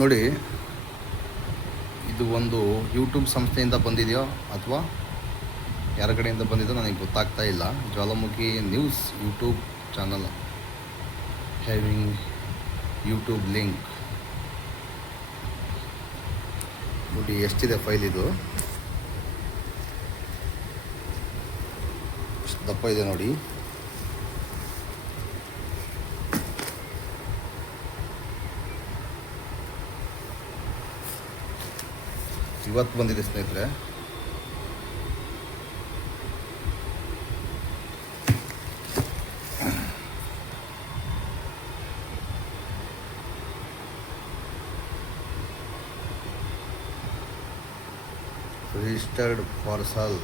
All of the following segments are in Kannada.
ನೋಡಿ, ಇದು ಒಂದು ಯೂಟ್ಯೂಬ್ ಸಂಸ್ಥೆಯಿಂದ ಬಂದಿದೆಯೋ ಅಥವಾ ಯಾರ ಕಡೆಯಿಂದ ಬಂದಿದೋ ನನಗೆ ಗೊತ್ತಾಗ್ತಾ ಇಲ್ಲ. Jwalamukhi news YouTube channel having YouTube link. ನೋಡಿ ಎಷ್ಟಿದೆ ಫೈಲ್, ಇದು ಎಷ್ಟು ದಪ್ಪ ಇದೆ ನೋಡಿ. ಇವತ್ತು ಬಂದಿದೆ ಸ್ನೇಹಿತರೆ. Registered parcel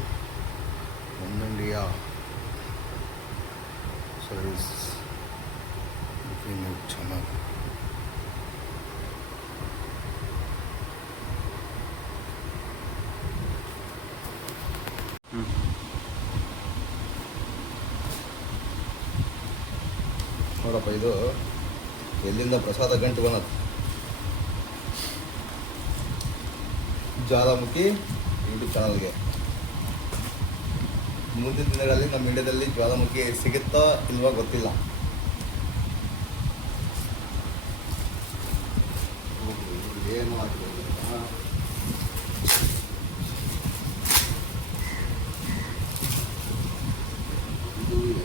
one India service channel. ನೋಡಪ್ಪ, ಇದು ಎಲ್ಲಿಂದ ಪ್ರಸಾದ ಗಂಟು ಬಂದದ್ದು. ಜ್ವಾಲಾಮುಖಿ ಯೂಟ್ಯೂಬ್ ಚಾನಲ್ಗೆ. ಮುಂದಿನ ದಿನಗಳಲ್ಲಿ ನಮ್ಮ ಇಂಡಿಯಾದಲ್ಲಿ ಜ್ವಾಲಾಮುಖಿ ಸಿಗುತ್ತಾ ಇಲ್ವಾ ಗೊತ್ತಿಲ್ಲ. ಏನು ಆಗ್ತದೆ?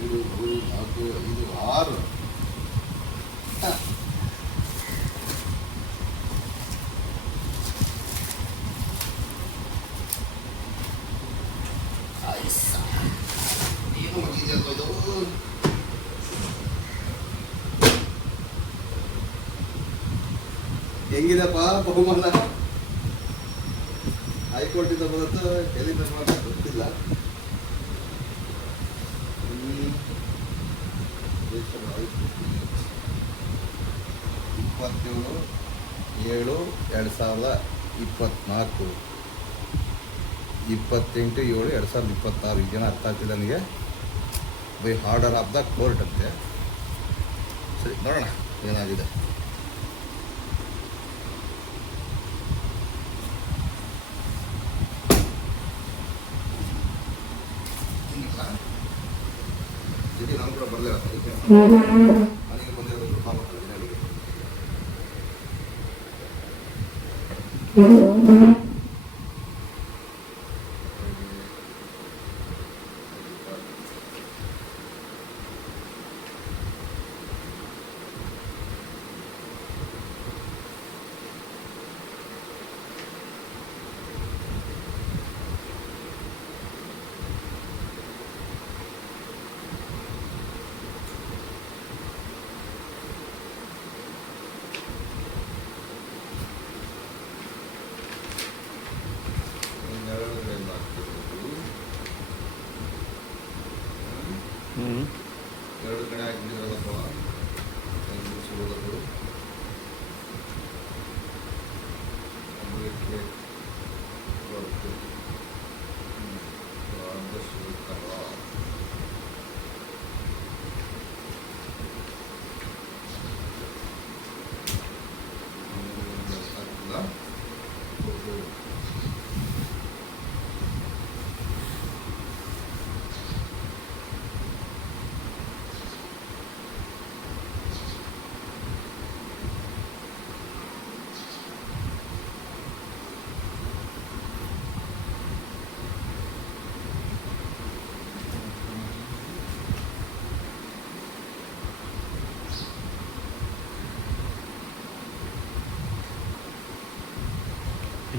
ಇದು 2 3 4 5 6 ಹೆಂಗಿದಪ್ಪ ಬಹುಮಾನ? ಹೈಕೋರ್ಟಿಂದ ಬರುತ್ತೋ ಎಲ್ಲಿಂದ ಬರುತ್ತೋ ಗೊತ್ತಿಲ್ಲ. 27/7/2024, 28/7/2026. ಈಗೇನೋ ಅರ್ಥ ಆಗ್ತಿದೆ ನನಗೆ. By order of the court ಅಂತೆ. ಸರಿ, ನೋಡೋಣ ಏನಾಗಿದೆ. ನಾನು ಕೂಡ ಬರಲಿಲ್ಲ, ನನಗೆ ಬಂದಿರೋದು ಎರಡು ಕಡೆ ಹಾಕಿಬಿಟ್ಟಿದ್ರಲ್ಲಪ್ಪ ಮುಗಿಸ್ಬೋದದು.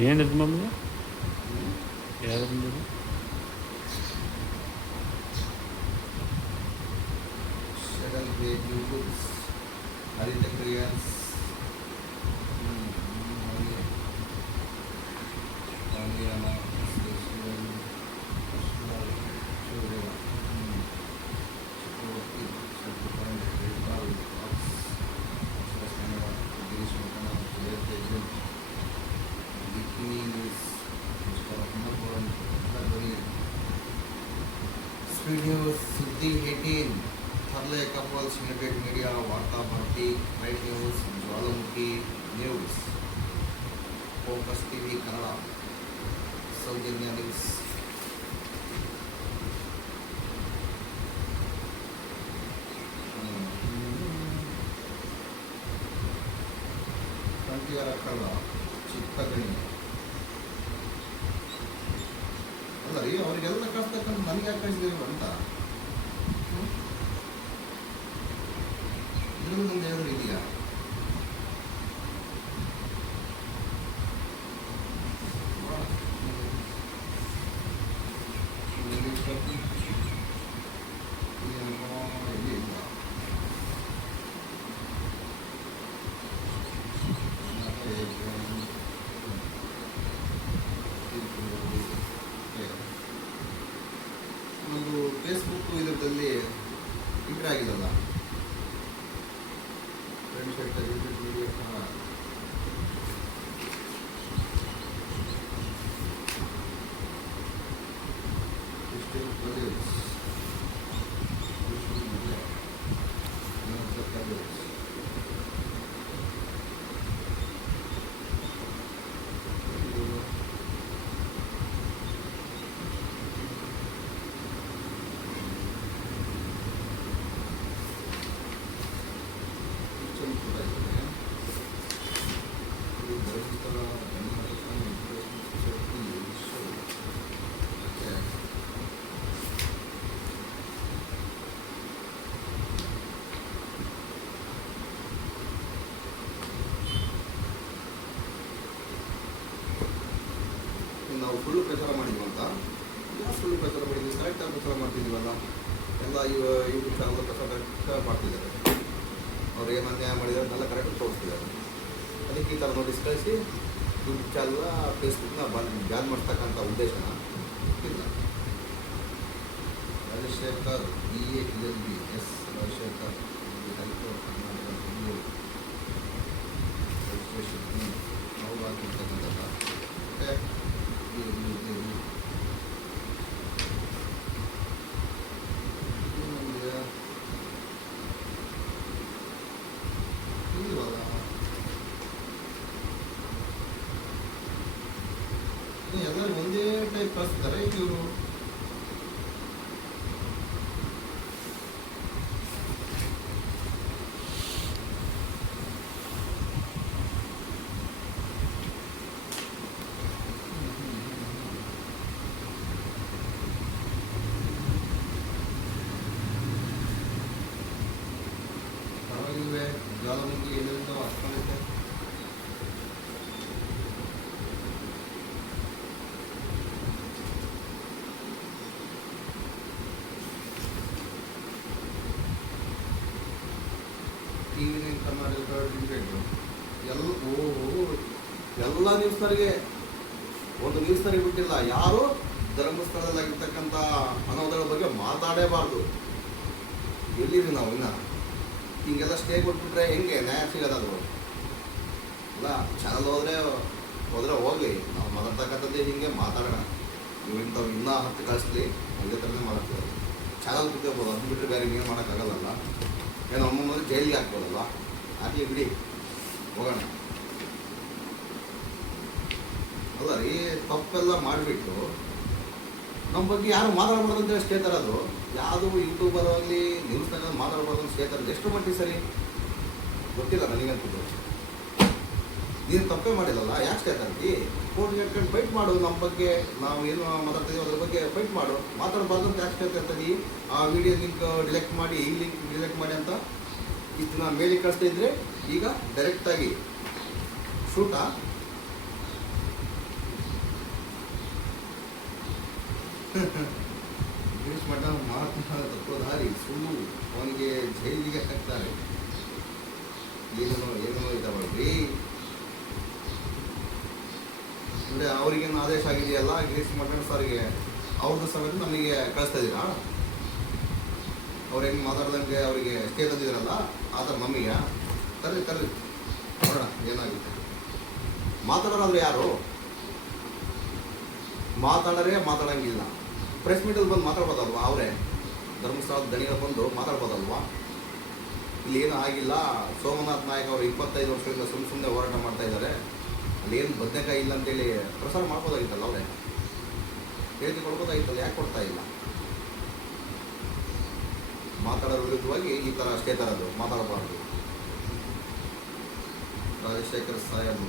ಏನಿದೆ ಮಮ್ಮಿ? ಯಾರು न्यूज सुद्दी 18 थर्ले कपल syndicate media Varta Bharati right news Jwalamukhi news focus TV Kannada, ಸೌಜನ್ಯ ನ್ಯೂಸ್. ಕಂಠಿಗರ ಕಳ್ಳ ಚಿಕ್ಕ ಕಡಿಮೆ ಅಲ್ಲ ರೀ, ಅವರಿಗೆಲ್ಲ ಕಳಿಸ್ತಕ್ಕಂಥ ನನಗೆ ಯಾಕೆ ಕಳಿಸಿದ್ದೀವಿ ಅಂತ ಇದ್ರಲ್ಲಿ ಒಂದು ಏನಾದ್ರು ಇದೆಯಾ? ಒಂದು ಫೇಸ್ಬುಕ್ ಇದರಲ್ಲಿ ಇಂಟ್ರ್ ಆಗಿದಲ್ಲ, ಫ್ರೆಂಡ್ಸ್ ನಾವು ಸುಳ್ಳು ಪ್ರಚಾರ ಮಾಡಿದ್ವಂತ, ಯಾವ ಸುಳ್ಳು ಪ್ರಚಾರ ಮಾಡಿದ್ವಿ? ಕರೆಕ್ಟಾಗಿ ಪ್ರಚಾರ ಮಾಡ್ತಿದ್ದೀವಲ್ಲ, ಎಲ್ಲ ಯೂಟ್ಯೂಬ್ ಚಾನಲ್ ಪ್ರಚಾರ ಮಾಡ್ತಿದ್ದಾರೆ. ಅವ್ರು ಏನು ಅನ್ಯಾಯ ಮಾಡಿದ್ದಾರೆ ಅದನ್ನೆಲ್ಲ ಕರೆಕ್ಟಾಗಿ ತೋರಿಸ್ತಿದ್ದಾರೆ. ಅದಕ್ಕೆ ಈ ಥರ ನೋಟಿಸ್ ಕಳಿಸಿ ಯೂಟ್ಯೂಬ್ ಚಾನಲ್ ಫೇಸ್ಬುಕ್ನ ಬ್ಯಾನ್ ಮಾಡ್ತಕ್ಕಂಥ ಉದ್ದೇಶನ ಇಲ್ಲ. Rajashekar BA S Rajashekar high court Karnataka registration ನಾವು ಹಾಕಿರ್ತಕ್ಕಂಥದ್ದು ಮತ್ತೆ ಎಲ್ಲರೂ ಒಂದೇ ಟೈಪ್ ಕಳಿಸ್ತಾರೆ ಇವರು. ಪರವಾಗಿಲ್ವೇ ಜ್ವಾಲಾಮುಖಿ ಎಲ್ಲಿಂದ ಅಷ್ಟೊಂದಿದೆ. ಟಿವಿ ಕರ್ನಾಟಕ ಎಲ್ಲ ನ್ಯೂಸ್ನರಿಗೆ ಒಂದು ನ್ಯೂಸ್ನರಿಗೆ ಬಿಟ್ಟಿಲ್ಲ. ಯಾರು ಧರ್ಮಸ್ಥಳದಲ್ಲಾಗಿರ್ತಕ್ಕಂಥ ಅನಾಹುತಗಳ ಬಗ್ಗೆ ಮಾತಾಡೇಬಾರ್ದು. ಎಲ್ಲಿದ್ದೀವಿ ನಾವು ಇನ್ನು? ಹಿಂಗೆಲ್ಲ ಸ್ಟೇ ಕೊಟ್ಬಿಟ್ರೆ ಹೆಂಗೆ ನ್ಯಾಯ ಸಿಗೋದಾದ್ರು? ಅಲ್ಲ, ಚಾನಲ್ ಹೋದ್ರೆ ಹೋಗಲಿ, ನಾವು ಮಾತಾಡ್ತಕ್ಕಂಥದ್ದೇ ಹಿಂಗೆ ಮಾತಾಡೋಣ. ನೀವು ಇಂಥವು ಇನ್ನೂ 10 ಕಳಿಸ್ಲಿ, ಇದೇ ಥರನೇ ಮಾತಾಡ್ತೀವಿ. ಚಾನಲ್ ಕೂತ್ಕೋಬೋದು, ಅದು ಬಿಟ್ಟರೆ ಬೇರೆ ಏನು ಮಾಡೋಕ್ಕಾಗಲ್ಲ. ಏನೋ ಅಮ್ಮಂದ್ರೆ ಜೈಲಿಗೆ ಹಾಕ್ಬೋದಲ್ವ? ಹಾಕಿ ಬಿಡಿ, ಹೋಗೋಣ. ಅಲ್ಲ ರೀ, ತಪ್ಪೆಲ್ಲ ಮಾಡಿಬಿಟ್ಟು ನಮ್ಮ ಬಗ್ಗೆ ಯಾರು ಮಾತಾಡಬಾರ್ದು ಅಂತೇಳಿ ಸ್ಟೇ ತರೋದು. ಯಾವುದು ಯೂಟ್ಯೂಬರ್ ಆಗಲಿ ನ್ಯೂಸ್ನಾಗ ಮಾತಾಡಬಾರ್ದು ಅಂತ ಸ್ಟೇ ತರೋದು ಎಷ್ಟು ಮಟ್ಟಿಗೆ ಸರಿ ಗೊತ್ತಿಲ್ಲ ನನಗಂತದ್ದು. ನೀನು ತಪ್ಪೇ ಮಾಡಿಲ್ಲಲ್ಲ, ಯಾಕೆ ಸ್ಟೇ ತರ್ತಿ? ಕೋರ್ಟ್ಗೆ ಕಟ್ಕೊಂಡು ಫೈಟ್ ಮಾಡು. ನಮ್ಮ ಬಗ್ಗೆ ನಾವು ಏನು ಮಾತಾಡ್ತಿದ್ದೀವಿ ಅದ್ರ ಬಗ್ಗೆ ಫೈಟ್ ಮಾಡು. ಮಾತಾಡಬಾರ್ದು ಅಂತ ಯಾಕೆ ಸ್ಟೇ ತರ್ತೀವಿ? ಆ ವಿಡಿಯೋ ಲಿಂಕ್ ಡಿಲೆಕ್ಟ್ ಮಾಡಿ, ಈ ಲಿಂಕ್ ಡಿಲೆಕ್ಟ್ ಮಾಡಿ ಅಂತ ಇಷ್ಟು ನಾನು ಮೇಲೆ ಕಳಿಸ್ತಾ ಇದ್ರೆ ಈಗ ಡೈರೆಕ್ಟಾಗಿ ಶೂಟಾ? ಗಿರೀಶ್ ಮಠ ಮಹಾತ್ಮ ತತ್ವಧಾರಿ ಸುಳ್ಳು, ಅವನಿಗೆ ಜೈಲಿಗೆ ಹಾಕ್ತಾರೆ. ಏನೇನೋ ಇದ್ದಾವಲ್ರಿ. ಅಂದರೆ ಅವ್ರಿಗೇನು ಆದೇಶ ಆಗಿದೆಯಲ್ಲ ಗಿರೀಶ್ ಮಠ ಸರ್ಗೆ, ಅವ್ರದ್ದು ಸಮೇತ ನಮಗೆ ಕಳಿಸ್ತಾ ಇದ್ದೀರಾ? ಅವ್ರು ಹೆಂಗೆ ಮಾತಾಡ್ದಂಗೆ ಅವರಿಗೆ ಸ್ಟೇ ತಂದಿದ್ದೀರಲ್ಲ, ಆ ಥರ ನಮಗೆ ಕರ್ರಿ ನೋಡೋಣ ಏನಾಗುತ್ತೆ. ಮಾತಾಡೋರಾದ್ರೆ ಯಾರು? ಮಾತಾಡಂಗಿಲ್ಲ. ಪ್ರೆಸ್ ಮೀಟಲ್ಲಿ ಬಂದು ಮಾತಾಡ್ಬೋದಲ್ವಾ? ಅವರೇ ಧರ್ಮಸ್ಥಳದ ದಣಿಗಳು ಬಂದು ಮಾತಾಡ್ಬೋದಲ್ವಾ? ಇಲ್ಲಿ ಏನೂ ಆಗಿಲ್ಲ, ಸೋಮನಾಥ್ ನಾಯಕ್ ಅವರು 25 ವರ್ಷದಿಂದ ಸುಮ್ಮನೆ ಹೋರಾಟ ಮಾಡ್ತಾ ಇದ್ದಾರೆ, ಅಲ್ಲಿ ಏನು ಬದನೆಕಾಯಿ ಇಲ್ಲ ಅಂತೇಳಿ ಪ್ರಸಾರ ಮಾಡ್ಬೋದಾಗಿತ್ತಲ್ಲ ಅವರೇ, ಹೇಳ್ತಿ ಕೊಡ್ಬೋದಾಗಿತ್ತಲ್ಲ, ಯಾಕೆ ಕೊಡ್ತಾ ಇಲ್ಲ? ಮಾತಾಡೋದ್ರ ವಿರುದ್ಧವಾಗಿ ಈ ಥರ ಅಷ್ಟೇ ಥರದ್ದು ಮಾತಾಡಬಾರ್ದು. ರಾಜಶೇಖರ್ ಸಾಹೇಬ್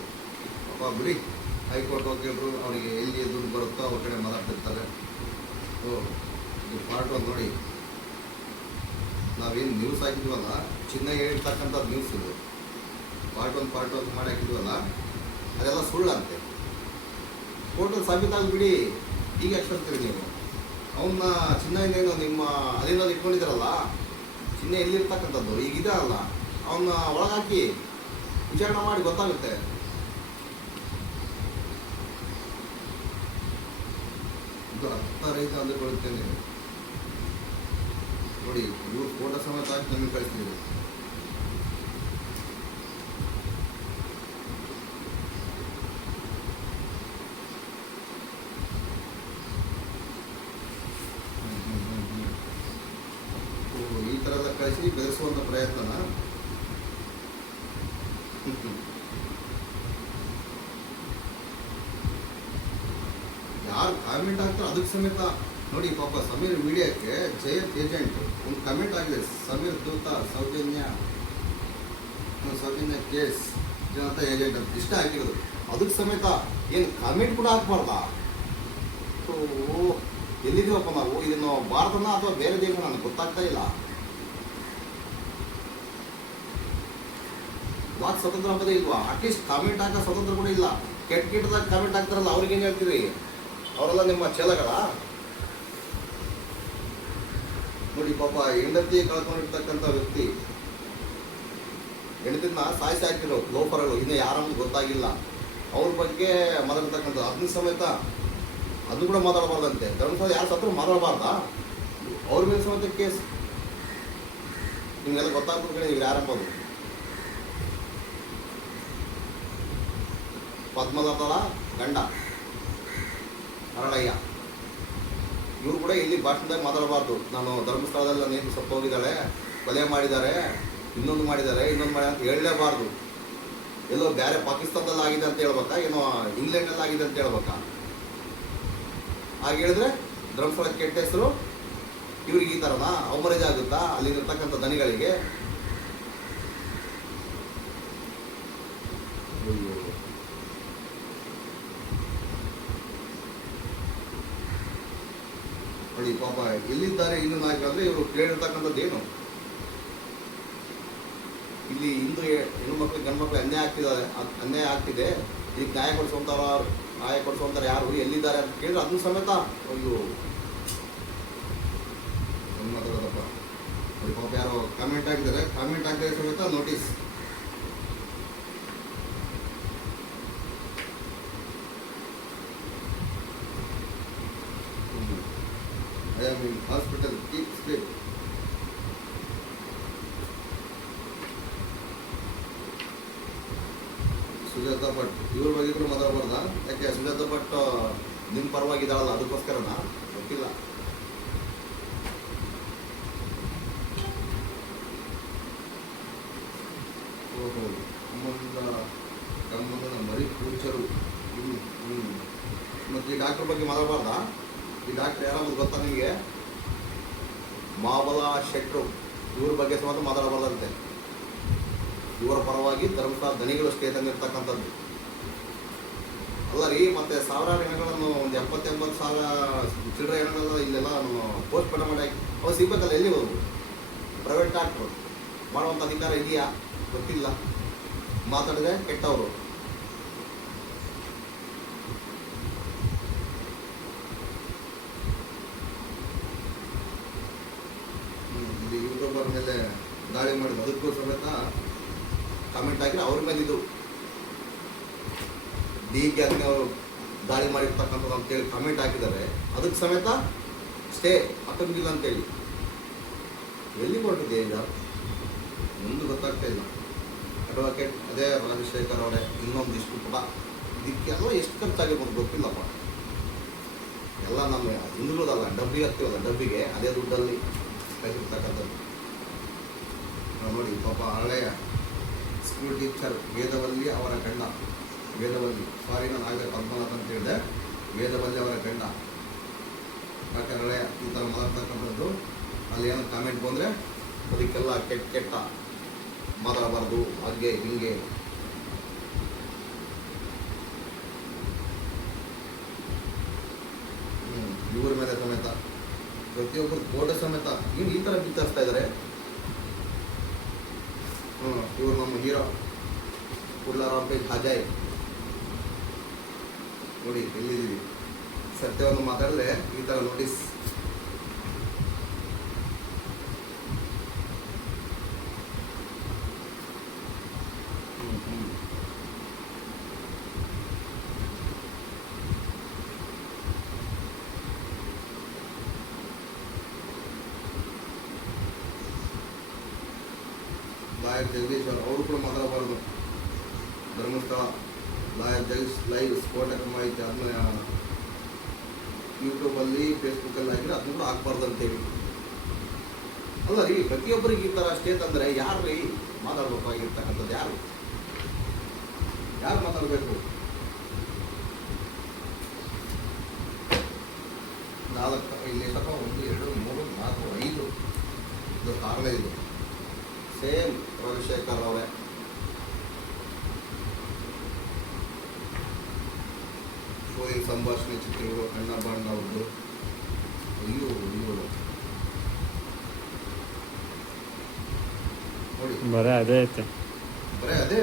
ಅಪ್ಪ ಬಿಡಿ, ಹೈಕೋರ್ಟ್ ವಕೀಲರು ಅವರಿಗೆ ಎಲ್ಲಿ ದುಡ್ಡು ಬರುತ್ತೋ ಅವ್ರ ಕಡೆ ಮಾತಾಡ್ತಿರ್ತಾರೆ. ಇದು ಪಾರ್ಟ್ 1 ನೋಡಿ, ನಾವೇನು ನ್ಯೂಸ್ ಹಾಕಿದ್ವಲ್ಲ, ಚಿನ್ನ ಹೇಳಿರ್ತಕ್ಕಂಥದ್ದು ನ್ಯೂಸ್ ಇದು. ಪಾರ್ಟ್ 1 ಮಾಡಿ ಹಾಕಿದ್ವಲ್ಲ, ಅದೆಲ್ಲ ಸುಳ್ಳಂತೆ. ಕೋರ್ಟಲ್ಲಿ ಸಾಬೀತಾಗ್ಬಿಡಿ. ಈಗ ಎಷ್ಟಂತೀರಿ ನೀವು? ಅವನ್ನ ಚಿನ್ನ ಏನು ನಿಮ್ಮ ಅದೇನೋ ಇಟ್ಕೊಂಡಿದ್ದಾರಲ್ಲ, ಚಿನ್ನ ಎಲ್ಲಿರ್ತಕ್ಕಂಥದ್ದು ಈಗಿದೆ ಅಲ್ಲ, ಅವನ್ನ ಒಳಗಾಕಿ ವಿಚಾರಣೆ ಮಾಡಿ ಗೊತ್ತಾಗುತ್ತೆ. ಇದು ಅರ್ಥರಹಿತ ಅಂದುಕೊಳ್ಳುತ್ತೇನೆ ನೋಡಿ. ಇವ್ರು ಫೋಟೋ ಸಮೇತ ಹಾಕಿ ನಮಗೆ ಕಳಿಸ್ತಿದ್ರು. ಈ ಥರ ಎಲ್ಲ ಕಳಿಸಿ ಬೆಳೆಸುವಂಥ ಪ್ರಯತ್ನನ ಯಾರು ಕಾಮೆಂಟ್ ಆಗ್ತಾರೆ ಅದಕ್ಕೆ ಸಮೇತ ನೋಡಿ. ಪಾಪ ಸಮೀರ್ ಮೀಡಿಯಾಕ್ಕೆ ಜಯಂತ್ ಏಜೆಂಟ್ ಒಂದು ಕಮೆಂಟ್ ಆಗಿದೆ. ಸಮೀರ್ ದೂತ ಸೌಜನ್ಯ ಕೇಸ್ ಅಂತ ಏಜೆಂಟ್ ಅಂತ ಇಷ್ಟ ಹಾಕಿರೋದು. ಅದಕ್ಕೆ ಸಮೇತ ಏನು ಕಮೆಂಟ್ ಕೂಡ ಹಾಕ್ಬಾರ್ದಾ? ಸೊ ಎಲ್ಲಿದ್ದೀವಪ್ಪ ನಾವು? ಇದನ್ನು ಭಾರತನ ಅಥವಾ ಬೇರೆ ದೇಶ ನನಗೆ ಗೊತ್ತಾಗ್ತಾ ಇಲ್ಲ. ವಾಕ್ ಸ್ವತಂತ್ರ ಅಂಬದೇ ಇಲ್ವಾ? ಅಟ್ಲೀಸ್ಟ್ ಕಾಮೆಂಟ್ ಹಾಕೋ ಸ್ವತಂತ್ರ ಕೂಡ ಇಲ್ಲ. ಕೆಟ್ಟದಾಗ ಕಾಮೆಂಟ್ ಹಾಕ್ತಾರಲ್ಲ, ಅವ್ರಿಗೇನು ಹೇಳ್ತೀರಿ? ಅವರೆಲ್ಲ ನಿಮ್ಮ ಚೇಲಗಳ? ನೋಡಿ ಪಾಪ ಹೆಂಡತಿ ಕಳ್ಕೊಂಡಿರ್ತಕ್ಕಂಥ ವ್ಯಕ್ತಿ, ಹೆಂಡತಿನ ಸಾಯಿಸಿ ಹಾಕಿರೋ ಲೋಫರ್ಗಳು ಇನ್ನೂ ಯಾರನ್ನು ಗೊತ್ತಾಗಿಲ್ಲ. ಅವ್ರ ಬಗ್ಗೆ ಮಾತಾಡ್ತಕ್ಕಂಥ ಅದನ್ನ ಸಮೇತ ಅದು ಕೂಡ ಮಾತಾಡಬಾರ್ದಂತೆ. ಧರ್ಮಸ್ಥಳ ಯಾರು ಸತ್ರು ಮಾತಾಡಬಾರ್ದಾ? ಅವ್ರ ಮೇಲೆ ಸಮೇತ ಕೇಸ್. ನಿಮಗೆಲ್ಲ ಗೊತ್ತಾಗ್ಬಿಟ್ಟು ಇವ್ರು ಯಾರಂಬೋದು. ಪದ್ಮಲತಳ ಗಂಡ ಅರಳಯ್ಯ, ಇವ್ರು ಕೂಡ ಇಲ್ಲಿ ಭಾಷಣದಾಗ ಮಾತಾಡಬಾರ್ದು. ನಾನು ಧರ್ಮಸ್ಥಳದಲ್ಲಿ ನಾನೇನು ಸತ್ತೋಗಿದ್ದಾಳೆ, ಕೊಲೆ ಮಾಡಿದ್ದಾರೆ, ಇನ್ನೊಂದು ಮಾಡಿದ್ದಾರೆ ಅಂತ ಹೇಳಲೇಬಾರ್ದು. ಎಲ್ಲೋ ಬೇರೆ ಪಾಕಿಸ್ತಾನದಲ್ಲಿ ಆಗಿದೆ ಅಂತ ಹೇಳ್ಬೇಕಾ, ಏನೋ ಇಂಗ್ಲೆಂಡಲ್ಲಿ ಆಗಿದೆ ಅಂತ ಹೇಳ್ಬೇಕಾ? ಹಾಗೆ ಹೇಳಿದ್ರೆ ಧರ್ಮಸ್ಥಳ ಕೆಟ್ಟ ಹೆಸರು. ಇವ್ರಿಗೆ ಈ ಥರನಾ ಅವಮರ್ಯಾದೆ ಆಗುತ್ತಾ ಅಲ್ಲಿರ್ತಕ್ಕಂಥ ದನಿಗಳಿಗೆ? ನೋಡಿ ಪಾಪ ಎಲ್ಲಿದ್ದಾರೆ ಹಿಂದೂ ನಾಯಕರು ಅಂದರೆ ಇವರು ಕೇಳಿರ್ತಕ್ಕಂಥದ್ದು ಏನು? ಇಲ್ಲಿ ಹಿಂದೂ ಹೆಣ್ಣು ಮಕ್ಕಳಿಗೆ ಗಂಡು ಮಕ್ಕಳು ಅನ್ಯಾಯ ಆಗ್ತಿದೆ, ಈಗ ನ್ಯಾಯ ಕೊಡಿಸುವಂತಾರೆ ಯಾರು, ಎಲ್ಲಿದ್ದಾರೆ ಅಂತ ಕೇಳಿದ್ರೆ ಅದನ್ನ ಸಮೇತ ಒಂದು ಮಾತಾಡೋದಪ್ಪ. ನೋಡಿ ಪಾಪ ಯಾರೋ ಕಾಮೆಂಟ್ ಆಗಿದ್ದಾರೆ, ಕಾಮೆಂಟ್ ಆಗದೆ ಸಮೇತ notice. Hospital keep strict. Sujata Bhat ಇವ್ರ ಬಗ್ಗೆ ಕೂಡ ಮಾತಾಡಬಾರ್ದಾ? ಯಾಕೆ ಸುಜಾತಾ ಭಟ್ ನಿಮ್ಮ ಪರವಾಗಿದ್ದಾಳಲ್ಲ, ಅದಕ್ಕೋಸ್ಕರನಾ? ಗೊತ್ತಿಲ್ಲ. ಓಹೋ, ಕಮ್ಮನ ಮರಿ ಫ್ಯೂಚರು. ಮತ್ತು ಈ ಡಾಕ್ಟರ್ ಬಗ್ಗೆ ಮಾತಾಡಬಾರ್ದಾ? ಈ ಡಾಕ್ಟರ್ ಯಾರಾದ್ರು ಗೊತ್ತಾ ನಿಮಗೆ? ಮಾಬಲಾ ಶೆಟ್ರು, ಇವ್ರ ಬಗ್ಗೆ ಸಮೇತ ಮಾತಾಡಬಾರ್ದಂತೆ. ಇವರ ಪರವಾಗಿ ಧರ್ಮಸ್ಥಳ ದನಿಗಳು ಸ್ಟೇ ತಂದಿರ್ತಕ್ಕಂಥದ್ದು ಅಲ್ಲ ರೀ. ಮತ್ತು ಸಾವಿರಾರು ಹೆಣಗಳನ್ನು, ಒಂದು 70,000 ಚಿಲ್ಲರೆ ಹೆಣಗಳೆಲ್ಲ ಇಲ್ಲೆಲ್ಲ ಪೋಸ್ಟ್ ಪಟ ಮಾಡಿ ಅವ್ರು ಸಿಗ್ಬೇಕಲ್ಲ. ಎಲ್ಲಿ ಹೋದ್ರು? ಪ್ರೈವೇಟ್ ಡಾಕ್ಟ್ರು ಮಾಡುವಂಥ ಅಧಿಕಾರ ಇದೆಯಾ? ಗೊತ್ತಿಲ್ಲ. ಮಾತಾಡಿದ್ರೆ ಕೆಟ್ಟವರು. ಇಲ್ಲಿ ಯೂಟ್ಯೂಬರ್ ಮೇಲೆ ದಾಳಿ ಮಾಡಿದ್ರು, ಅದಕ್ಕೂ ಸಮೇತ ಕಾಮೆಂಟ್ ಹಾಕಿದ್ರೆ ಅವ್ರ ಮೇಲೆ ಇದು ಡಿಗೆ ಅದಕ್ಕೆ ಅವರು ದಾಳಿ ಮಾಡಿರ್ತಕ್ಕಂಥದ್ದು ಅಂತೇಳಿ ಕಾಮೆಂಟ್ ಹಾಕಿದ್ದಾರೆ. ಅದಕ್ಕೆ ಸಮೇತ ಸ್ಟೇ ಹಾಕೋಂಗಿಲ್ಲ ಅಂತೇಳಿ. ಎಲ್ಲಿ ಹೊರಟಿದೆ ಈಗ ಮುಂದೆ ಗೊತ್ತಾಗ್ತಾ ಇಲ್ಲ. ಅಡ್ವೊಕೇಟ್ ಅದೇ ರಾಜಶೇಖರ್ ಅವರೇ ಇನ್ನೊಂದಿಷ್ಟು ಪುಟ. ಇದಕ್ಕೆಲ್ಲ ಎಷ್ಟು ಖರ್ಚಾಗಿರ್ಬೋದು ಗೊತ್ತಿಲ್ಲಪ್ಪ. ಎಲ್ಲ ನಮ್ಮ ಹಿಂದುಳದಲ್ಲ, ಡಬ್ಬಿಗೆ ಹಾಕ್ತೀವಲ್ಲ, ಡಬ್ಬಿಗೆ ಅದೇ ದುಡ್ಡಲ್ಲಿ ಕಳಿಸಿರ್ತಕ್ಕಂಥದ್ದು. ನೋಡಿ ಪಾಪ ಹಳೆಯ ಸ್ಕೂಲ್ ಟೀಚರ್ ವೇದವಲ್ಲಿ ಅವರ ಗಂಡ ವೇದವಲ್ಲಿ, ಸಾರಿ ನಾನು ಆಗಲೇ ಪದ್ಮನಾಥ್ ಅಂತ ಹೇಳಿದೆ, ವೇದವಲ್ಲಿ ಅವರ ಗಂಡ ಯಾಕಂದರೆ ಈ ಥರ ಮಾತಾಡ್ತಕ್ಕಂಥದ್ದು. ಅಲ್ಲಿ ಏನೋ ಕಾಮೆಂಟ್ ಬಂದರೆ ಅದಕ್ಕೆಲ್ಲ ಕೆಟ್ಟ ಕೆಟ್ಟ ಮಾತಾಡಬಾರ್ದು, ಹಾಗೆ ಹಿಂಗೆ. ಇವ್ರ ಮೇಲೆ ಸಮೇತ ಪ್ರತಿಯೊಬ್ಬರು ಫೋಟೋ ಸಮೇತ ಇವ್ರು ಈ ಥರ ಬಿತ್ತರಿಸ್ತಾ ಇದ್ದಾರೆ. ಇವರು ನಮ್ಮ ಹೀರೋ ಕುಡ್ಲಾರಾಮ್ ಪೇಜ್ ಅಜಯ್ ನೋಡಿ ಎಲ್ಲಿದ್ದೀವಿ. ಸತ್ಯವನ್ನು ಮಾತಾಡಿದ್ರೆ ಈ ಥರ ನೋಟಿಸ್. ಲಾಯರ್ ಜಗದೀಶ್ವರ್ ಅವರು ಕೂಡ ಮಾತಾಡಬಾರ್ದು. ಧರ್ಮಸ್ಥಳ ಲಾಯರ್ ಜಗದೀಶ್ ಲೈವ್ ಸ್ಫೋಟಕ ಮಾಹಿತಿ ಅದನ್ನ ಯೂಟ್ಯೂಬಲ್ಲಿ ಫೇಸ್ಬುಕ್ಕಲ್ಲಿ ಹಾಕಿದ್ರೆ ಅದನ್ನ ಕೂಡ ಹಾಕ್ಬಾರ್ದು ಅಂತೇಳಿ. ಅಲ್ಲ ರೀ, ಪ್ರತಿಯೊಬ್ಬರಿಗೆ ಈ ಥರ ಸ್ಟೇಟ್ ಅಂದರೆ ಯಾರು ರೀ ಮಾತಾಡ್ಬೇಕಾಗಿರ್ತಕ್ಕಂಥದ್ದು? ಯಾರು ಯಾರು ಮಾತಾಡಬೇಕು? 4 ಇಲ್ಲಿ ಸ್ವಲ್ಪ 1 2 3 4 5 ಇದು 6ನೇ ಇದು. ಸೇಮ್ ರವಿಶೇಖರ್ ಅವರೇ. ಫೋನಿನ ಸಂಭಾಷಣೆ ಚಿತ್ರಗಳು ಅಣ್ಣ ಬಾಂಡ ಅವ್ರದ್ದು. ಅಯ್ಯೋ ನೋಡಿ ಬರೀ ಅದೇ ಐತೆ, ಬರೇ ಅದೇ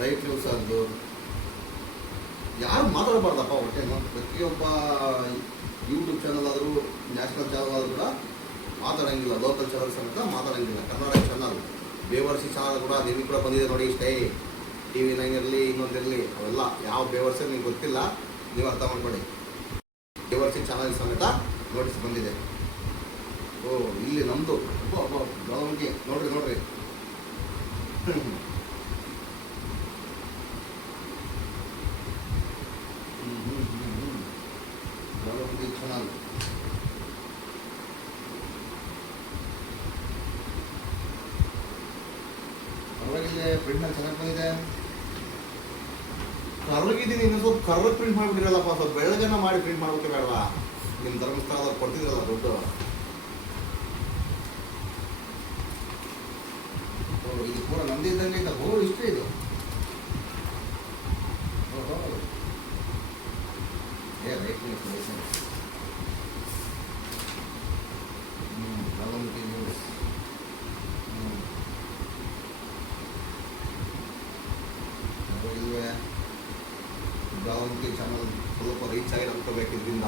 ರೈಟ್ ನ್ಯೂಸ್ ಅದು. ಯಾರು ಮಾತಾಡಬಾರ್ದಪ್ಪ ಹೊಟ್ಟೆನು. ಪ್ರತಿಯೊಬ್ಬ ಯೂಟ್ಯೂಬ್ ಚಾನಲ್ ಆದರೂ ನ್ಯಾಷನಲ್ ಚಾನಲ್ ಆದರೂ ಕೂಡ ಮಾತಾಡೋಂಗಿಲ್ಲ. ಲೋಕಲ್ ಚಾನಲ್ ಸಮೇತ ಮಾತಾಡೋಂಗಿಲ್ಲ. ಕನ್ನಡ ಚಾನಲ್ ಬೇವರ್ಸಿ ಚಾನಲ್ ಕೂಡ ನಿಮಗೆ ಕೂಡ ಬಂದಿದೆ ನೋಡಿ. ಇಷ್ಟೇ TV9 ಇರಲಿ ಇನ್ನೊಂದಿರಲಿ, ಅವೆಲ್ಲ ಯಾವ ಬೇವರ್ಸಿ ನಿಮ್ಗೆ ಗೊತ್ತಿಲ್ಲ, ನೀವು ಅರ್ಥ ಮಾಡ್ಕೊಳ್ಳಿ. ಬೇವರ್ಸಿ ಚಾನಲ್ ಸಮೇತ ನೋಟಿಸ್ ಬಂದಿದೆ. ಓ ಇಲ್ಲಿ ನಮ್ಮದು ಬೆಳವಣಿಗೆ ನೋಡ್ರಿ ಬೆಳವಣಿಗೆ ಚಾನಲ್. ಪರವಾಗಿಲ್ಲ, ಪ್ರಿಂಟ್ನಲ್ಲಿ ಚೆನ್ನಾಗಿ ಬಂದಿದೆ. ಕರ್ರಗಿದ್ದೀನಿ, ಇನ್ನೂ ಸ್ವಲ್ಪ ಕರ್ರಗೆ ಪ್ರಿಂಟ್ ಮಾಡಿಬಿಟ್ಟಿರಲ್ಲಪ್ಪ. ಸ್ವಲ್ಪ ಬೆಳಗನ್ನ ಮಾಡಿ ಪ್ರಿಂಟ್ ಮಾಡೋಕ್ಕೆ ಬೇಡವಾ? ನಿಮ್ಮ ಧರ್ಮಸ್ಥಳದಾಗ ಕೊಡ್ತಿದ್ರಲ್ಲ ದುಡ್ಡು. ಇದು ಪೂರ ನಮ್ದೇ ಇದ್ದಂಗೆ ಐತ. ಇಷ್ಟೇ ಇದು. ರೈಟ್ ನ್ಯೂಸ್ ಬೆಳವಣಿಗೆ ನ್ಯೂಸ್. ಬೆಳವಣಿಗೆ ಚಾನಲ್ ಸ್ವಲ್ಪ ರೀಚ್ ಆಗಿ ಅನ್ಕೋಬೇಕು. ಇದರಿಂದ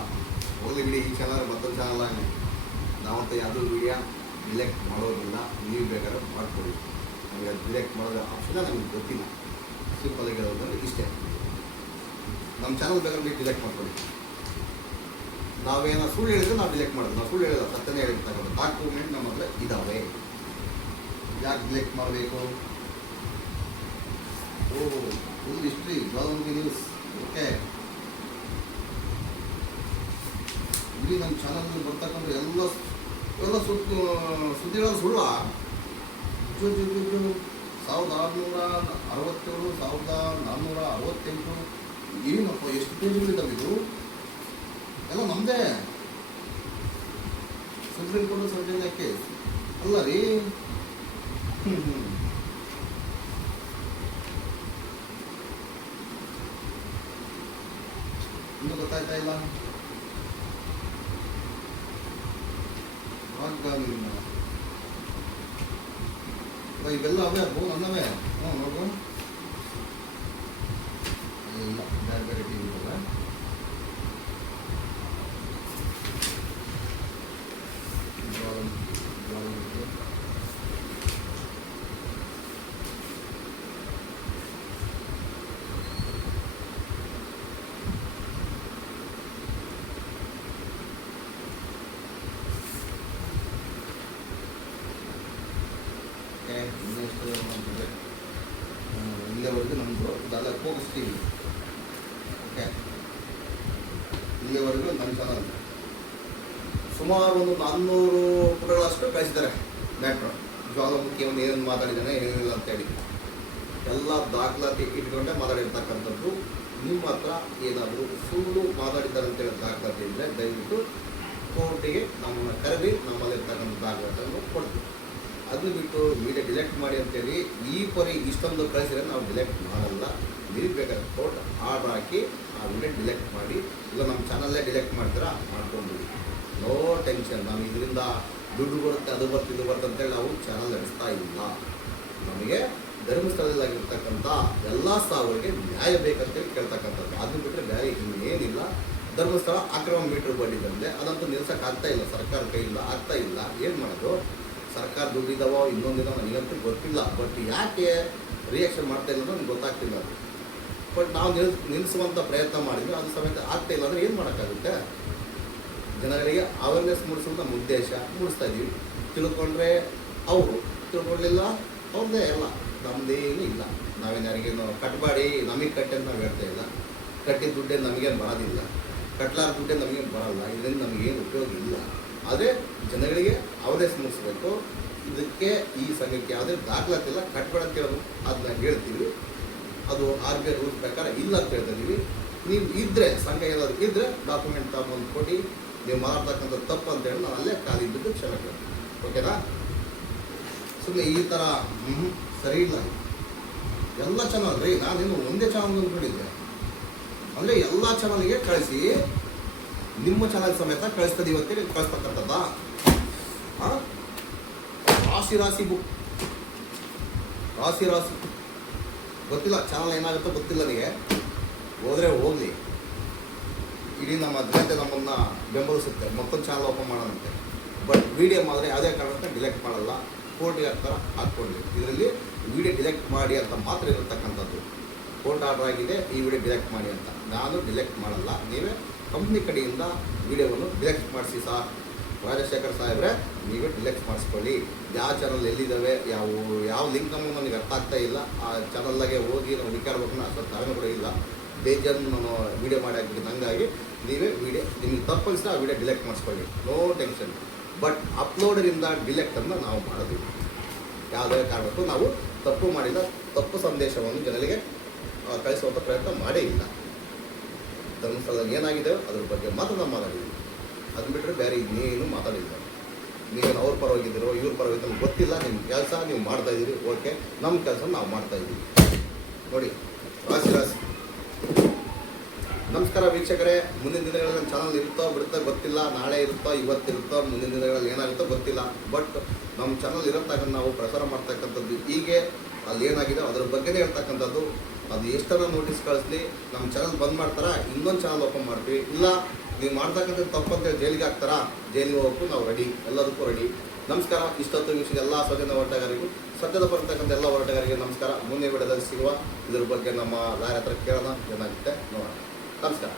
ಹೋಗ್ಲಿ ಬಿಡಿ, ಈ ಚಾನಲ್ ಮತ್ತೊಂದು ಚಾನಲ್ ಆಗಿ ನಾವಂತ ಯಾವುದೂ ವಿಡಿಯೋ ಡಿಲೆಕ್ಟ್ ಮಾಡೋದಿಲ್ಲ. ನೀವು ಬೇಕಾದ್ರೆ ಮಾಡ್ಕೊಳ್ಳಿ. ನಮಗೆ ಅದು ಡಿಲೆಕ್ಟ್ ಮಾಡೋದು ಆಪ್ಷನ್ ನಮಗೆ ಗೊತ್ತಿಲ್ಲ. ಸಿಂಪಲ್ ಆಗಿ ಹೇಳೋದಂದ್ರೆ ಇಷ್ಟೇ. ನಮ್ಮ ಚಾನಲ್ ಬೇಕಾದ್ರೆ ಡಿಲೆಕ್ಟ್ ಮಾಡ್ಕೊಳ್ಳಿ. ನಾವೇನೋ ಸುಳ್ಳು ಹೇಳಿದ್ರೆ ನಾವು ಡಿಲೆಕ್ಟ್ ಮಾಡೋದು. ನಾವು ಸುಳ್ಳು ಹೇಳಿಲ್ಲ, ಸತ್ಯನೇ ಹೇಳಿರ್ತಕ್ಕಂಥ ಡಾಕ್ಯುಮೆಂಟ್ ನಮ್ಮ ಹತ್ರ ಇದ್ದಾವೆ. ಯಾಕೆ ಡಿಲೆಕ್ಟ್ ಮಾಡಬೇಕು? ಫುಲ್ ಹಿಸ್ಟ್ರಿ ಬೆಳವಣಿಗೆ ನ್ಯೂಸ್. ಓಕೆ, ಇಲ್ಲಿ ನಮ್ಮ ಚಾನಲ್ನಲ್ಲಿ ಬರ್ತಕ್ಕಂಥ ಎಲ್ಲ ಸುದ್ದಿಗಳ ಸುಳ್ಳ. 1667, 1468 ಏನಪ್ಪ, ಎಷ್ಟು ಪೇಜ್ಗಳಿದ್ದಾವೆ ಇದು? ಎಲ್ಲ ನಮ್ಮದೇ. ಸುಪ್ರೀಂ ಕೋರ್ಟ್ ಸೌಜನ್ಯ ಕೇಸ್ ಅಲ್ಲ ರೀ. ಇನ್ನೂ ಗೊತ್ತಾಯ್ತಾ ಇಲ್ಲ? ಇವೆಲ್ಲ ಅವೇ ನನ್ನವೇ. ನೋಡು, ಇಲ್ಲ ಬೇರೆ ಬೇರೆ ಟಿ ವಿ ಅಲ್ಲ. ಇಲ್ಲಿವರೆಗೂ ನಮ್ಮದು ಇದೆಲ್ಲ ಹೋಗಿಸ್ತೀವಿ. ಓಕೆ, ಇಲ್ಲಿವರೆಗೂ ನಮ್ಮ ಚಾನಲ್ ಸುಮಾರು ಒಂದು 400 ಪುಟಗಳಷ್ಟು ಕಳಿಸಿದ್ದಾರೆ. ಮ್ಯಾಟ್ರು ಜ್ವಾಲಾಮುಖಿ ಅವನು ಏನು ಮಾತಾಡಿದ್ದಾನೆ ಏನಿಲ್ಲ ಅಂತೇಳಿ. ಎಲ್ಲ ದಾಖಲಾತಿ ಇಟ್ಕೊಂಡೆ ಮಾತಾಡಿರ್ತಕ್ಕಂಥದ್ದು. ನಿಮ್ಮ ಹತ್ರ ಏನಾದರೂ ಸುಳ್ಳು ಮಾತಾಡಿದ್ದಾರೆ ಅಂತೇಳಿ ದಾಖಲಾತಿ ಇದ್ದರೆ ದಯವಿಟ್ಟು ಕೋರ್ಟಿಗೆ ನಮ್ಮನ್ನು ಕರೆದಿ ನಮ್ಮಲ್ಲಿರ್ತಕ್ಕಂಥ ದಾಖಲಾತಿಯನ್ನು ಕೊಡ್ತೀವಿ. ಅದನ್ನು ಬಿಟ್ಟು ವಿಡಿಯೋ ಡಿಲೆಕ್ಟ್ ಮಾಡಿ ಅಂತೇಳಿ ಈ ಪರಿ ಇಷ್ಟೊಂದು ಕಳಿಸಿದ್ರೆ ನಾವು ಡಿಲೆಕ್ಟ್ ಮಾಡಲ್ಲ. ನೀವು ಬೇಕಾದ್ರೆ ಕೋರ್ಟ್ ಆರ್ಡರ್ ಹಾಕಿ ಆ ವಿಡಿಯೋ ಡಿಲೆಕ್ಟ್ ಮಾಡಿ, ಇಲ್ಲ ನಮ್ಮ ಚಾನಲ್ಲೇ ಡಿಲೆಕ್ಟ್ ಮಾಡ್ತೀರಾ ಮಾಡ್ಕೊಂಡು, ನೋ ಟೆನ್ಷನ್. ನಾವು ಇದರಿಂದ ದುಡ್ಡು ಬರುತ್ತೆ, ಅದು ಬರುತ್ತೆ, ಇದು ಬರುತ್ತೆ ಅಂತೇಳಿ ನಾವು ಚಾನಲ್ ನಡೆಸ್ತಾ ಇಲ್ಲ. ನಮಗೆ ಧರ್ಮಸ್ಥಳದಲ್ಲಾಗಿರ್ತಕ್ಕಂಥ ಎಲ್ಲ ಸಾವುಗಳಿಗೆ ನ್ಯಾಯ ಬೇಕಂತೇಳಿ ಕೇಳ್ತಕ್ಕಂಥದ್ದು. ಅದನ್ನು ಬಿಟ್ಟರೆ ಬೇರೆ ಇನ್ನೇನಿಲ್ಲ. ಧರ್ಮಸ್ಥಳ ಅಕ್ರಮ ಮೀಟ್ರ್ ಬಡ್ಡಿ ಬಂದೆ, ಅದಂತೂ ನಿಲ್ಸಕ್ಕೆ ಆಗ್ತಾ ಇಲ್ಲ, ಸರ್ಕಾರ ಕೈಯಿಂದ ಆಗ್ತಾ ಇಲ್ಲ. ಏನು ಮಾಡೋದು? ಸರ್ಕಾರ ದುಡ್ಡಿದ್ದಾವೋ ಇನ್ನೊಂದಿನೋ ನನಗಂತೂ ಗೊತ್ತಿಲ್ಲ. ಬಟ್ ಯಾಕೆ ರಿಯಾಕ್ಷನ್ ಮಾಡ್ತಾ ಇಲ್ಲ ನನಗೆ ಗೊತ್ತಾಗ್ತಿಲ್ಲ ಅದು. ಬಟ್ ನಾವು ನಿಲ್ಲಿಸುವಂಥ ಪ್ರಯತ್ನ ಮಾಡಿದ್ವಿ, ಅದು ಸಮೇತ ಆಗ್ತಾ ಇಲ್ಲ ಅಂದರೆ ಏನು ಮಾಡೋಕ್ಕಾಗುತ್ತೆ? ಜನಗಳಿಗೆ ಅವೇರ್ನೆಸ್ ಮೂಡಿಸೋದು ನಮ್ಮ ಉದ್ದೇಶ, ಮೂಡಿಸ್ತಾ ಇದ್ದೀವಿ. ತಿಳ್ಕೊಂಡ್ರೆ ಅವರು, ತಿಳ್ಕೊಳ್ಳಿಲ್ಲ ಅವ್ರದ್ದೇ ಎಲ್ಲ, ನಮ್ಮದೇನು ಇಲ್ಲ. ನಾವೇನು ಯಾರಿಗೇನು ಕಟ್ಬಾಡಿ ನಮಗೆ ಕಟ್ಟಿ ಅಂತ ನಾವು ಹೇಳ್ತಾ ಇಲ್ಲ. ಕಟ್ಟಿದ ದುಡ್ಡೇ ನಮಗೇನು ಬರೋದಿಲ್ಲ, ಕಟ್ಲಾರ ದುಡ್ಡೇ ನಮಗೇನು ಬರೋಲ್ಲ. ಇದರಿಂದ ನಮಗೇನು ಉಪಯೋಗ ಇಲ್ಲ. ಆದರೆ ಜನಗಳಿಗೆ ಅವೇರ್ನೆಸ್ ಮೂಡಿಸ್ಬೇಕು. ಇದಕ್ಕೆ ಈ ಸಂಘಕ್ಕೆ ಯಾವುದೇ ದಾಖಲಾತಿ ಇಲ್ಲ, ಕಟ್ಬೇಡ ಅಂತ ಹೇಳೋದು ಅದನ್ನ ಹೇಳ್ತೀವಿ. ಅದು RBI ರೂಲ್ಸ್ ಪ್ರಕಾರ ಇಲ್ಲ ಅಂತ ಹೇಳ್ತಾ ಇದ್ದೀವಿ. ನೀವು ಇದ್ದರೆ, ಸಂಘ ಏನಾದರೂ ಇದ್ದರೆ ಡಾಕ್ಯುಮೆಂಟ್ ತಗೊಂಡು ಕೊಟ್ಟು ನೀವು ಮಾತಾಡ್ತಕ್ಕಂಥ ತಪ್ಪು ಅಂತೇಳಿ ನಾನು ಅಲ್ಲೇ ಕಾಲಿದ್ದು ಕ್ಷಮೆ ಕೇಳ್ತೀನಿ. ಓಕೆನಾ? ಸುಮ್ಮನೆ ಈ ಥರ ಸರಿ ಇಲ್ಲ. ಎಲ್ಲ ಚಾನಲ್ ರೀ, ನಾನೇನು ಒಂದೇ ಚಾನಲ್ ಅಂದ್ಕೊಂಡಿದ್ದೆ. ಅಂದರೆ ಎಲ್ಲ ಚಾನಲ್ಗೆ ಕಳಿಸಿ ನಿಮ್ಮ ಚಾನಲ್ ಸಮೇತ ಕಳಿಸ್ತದೀವಿ ಅಂತೇಳಿ ಕಳಿಸ್ತಕ್ಕಂಥದ್ದಾ? ಹಾಂ, ರಾಶಿ ಬುಕ್, ರಾಶಿ ಗೊತ್ತಿಲ್ಲ. ಚಾನಲ್ ಏನಾಗುತ್ತೋ ಗೊತ್ತಿಲ್ಲ ನನಗೆ. ಹೋದರೆ ಹೋಗಲಿ, ಇಡೀ ನಮ್ಮ ಜನತೆ ನಮ್ಮನ್ನು ಬೆಂಬಲಿಸುತ್ತೆ. ಮತ್ತೊಂದು ಚಾನಲ್ ಓಪನ್ ಮಾಡೋಣಂತೆ. ಬಟ್ ವಿಡಿಯೋ ಮಾಡಿದ್ರೆ ಯಾವುದೇ ಕಾರಣಕ್ಕೆ ಡಿಲೆಕ್ಟ್ ಮಾಡಲ್ಲ. ಕೋರ್ಟಿಗೆ ಥರ ಹಾಕ್ಕೊಳ್ಳಿ. ಇದರಲ್ಲಿ ವಿಡಿಯೋ ಡಿಲೆಕ್ಟ್ ಮಾಡಿ ಅಂತ ಮಾತ್ರ ಇರತಕ್ಕಂಥದ್ದು. ಕೋರ್ಟ್ ಆರ್ಡರ್ ಆಗಿದೆ, ಈ ವಿಡಿಯೋ ಡಿಲೆಕ್ಟ್ ಮಾಡಿ ಅಂತ. ನಾನು ಡಿಲೆಕ್ಟ್ ಮಾಡಲ್ಲ. ನೀವೇ ಕಂಪ್ನಿ ಕಡೆಯಿಂದ ವಿಡಿಯೋವನ್ನು ಡಿಲೆಕ್ಟ್ ಮಾಡಿಸಿ ಸರ್. ರಾಜಶೇಖರ್ ಸಾಹೇಬ್ರೆ, ನೀವೇ ಡಿಲೆಕ್ಟ್ ಮಾಡಿಸ್ಕೊಳ್ಳಿ. ಯಾವ ಚಾನಲ್ ಎಲ್ಲಿದ್ದಾವೆ, ಯಾವ ಲಿಂಕ್ ನಮಗೆ ನನಗೆ ಅರ್ಥ ಆಗ್ತಾ ಇಲ್ಲ. ಆ ಚಾನಲ್ಲಾಗೆ ಹೋಗಿ ನಾವು ಹುಡುಕಾಡ್ಬೇಕು ಅಷ್ಟೊಂದು ತಾಳ್ಮೆ ಕೂಡ ಇಲ್ಲ. ಬೇಜಾರು ನಾನು ವೀಡಿಯೋ ಮಾಡಿ ಹಾಕ್ಬಿಟ್ಟು, ಹಂಗಾಗಿ ನೀವೇ ವಿಡಿಯೋ ನಿಮ್ಗೆ ತಪ್ಪಿಸಿದ್ರೆ ಆ ವಿಡಿಯೋ ಡಿಲೆಕ್ಟ್ ಮಾಡಿಸ್ಕೊಳ್ಳಿ, ನೋ ಟೆನ್ಷನ್. ಬಟ್ ಅಪ್ಲೋಡರಿಂದ ಡಿಲೆಕ್ಟನ್ನು ನಾವು ಮಾಡೋದಿಲ್ಲ. ಯಾವುದೇ ಕಾರಣಕ್ಕೂ ನಾವು ತಪ್ಪು ಮಾಡಿಲ್ಲ. ತಪ್ಪು ಸಂದೇಶವನ್ನು ಜನರಿಗೆ ಕಳಿಸುವಂಥ ಪ್ರಯತ್ನ ಮಾಡೇ ಇಲ್ಲ. ಧರ್ಮಸ್ಥಳದಲ್ಲಿ ಏನಾಗಿದೆ ಅದ್ರ ಬಗ್ಗೆ ಮಾತ್ರ ನಾವು ಮಾತಾಡಿದ್ದೀವಿ. ಅದು ಬಿಟ್ಟರೆ ಬೇರೆ ಇನ್ನೇನು ಮಾತಾಡಿಲ್ಲ. ನೀವೇನು ಅವ್ರ ಪರವಾಗಿದ್ದೀರೋ ಇವ್ರ ಪರವಾಗಿದ್ದ ನಮ್ಗೆ ಗೊತ್ತಿಲ್ಲ. ನಿಮ್ಮ ಕೆಲಸ ನೀವು ಮಾಡ್ತಾಯಿದ್ದೀರಿ, ಓಕೆ. ನಮ್ಮ ಕೆಲಸ ನಾವು ಮಾಡ್ತಾಯಿದ್ದೀವಿ. ನೋಡಿ, ರಾಶಿ ನಮಸ್ಕಾರ ವೀಕ್ಷಕರೇ. ಮುಂದಿನ ದಿನಗಳಲ್ಲಿ ನನ್ನ ಚಾನಲ್ ಇರುತ್ತೋ ಬಿಡುತ್ತೋ ಗೊತ್ತಿಲ್ಲ. ನಾಳೆ ಇರುತ್ತೋ, ಇವತ್ತಿರುತ್ತೋ, ಮುಂದಿನ ದಿನಗಳಲ್ಲಿ ಏನಾಗುತ್ತೋ ಗೊತ್ತಿಲ್ಲ. ಬಟ್ ನಮ್ಮ ಚಾನಲ್ ಇರತ್ತಾಗ ನಾವು ಪ್ರಸಾರ ಮಾಡ್ತಕ್ಕಂಥದ್ದು ಹೀಗೆ. ಅಲ್ಲಿ ಏನಾಗಿದೆ ಅದ್ರ ಬಗ್ಗೆನೇ ಹೇಳ್ತಕ್ಕಂಥದ್ದು. ಅದು ಎಷ್ಟರ ನೋಟಿಸ್ ಕಳಿಸ್ಲಿ, ನಮ್ಮ ಚಾನಲ್ ಬಂದ್ ಮಾಡ್ತಾರಾ, ಇನ್ನೊಂದು ಚಾನಲ್ ಓಪನ್ ಮಾಡ್ತೀವಿ. ಇಲ್ಲ ನೀವು ಮಾಡ್ತಕ್ಕಂಥ ತಪ್ಪು ಅಂತೇಳಿ ಜೈಲಿಗೆ ಹಾಕ್ತಾರಾ, ಜೈಲಿಗೆ ಹೋಗೋಕ್ಕೂ ನಾವು ರೆಡಿ, ಎಲ್ಲದಕ್ಕೂ ರೆಡಿ. ನಮಸ್ಕಾರ. ಇಷ್ಟೊತ್ತು ವೀಕ್ಷಕ ಎಲ್ಲ ಸ್ವಜನ ಹೋರಾಟಗಾರರಿಗೂ, ಸದ್ಯದ ಬರ್ತಕ್ಕಂಥ ಎಲ್ಲ ಹೋರಾಟಗಾರರಿಗೆ ನಮಸ್ಕಾರ. ಮುಂದೆ ವಿಡಿಯೋದಲ್ಲಿ ಸಿಗುವ. ಇದ್ರ ಬಗ್ಗೆ ನಮ್ಮ ಲಾಯರ್ ಹತ್ರ ಕೇಳೋಣ, ಏನಾಗುತ್ತೆ ನೋಡೋಣ. ನಮಸ್ಕಾರ.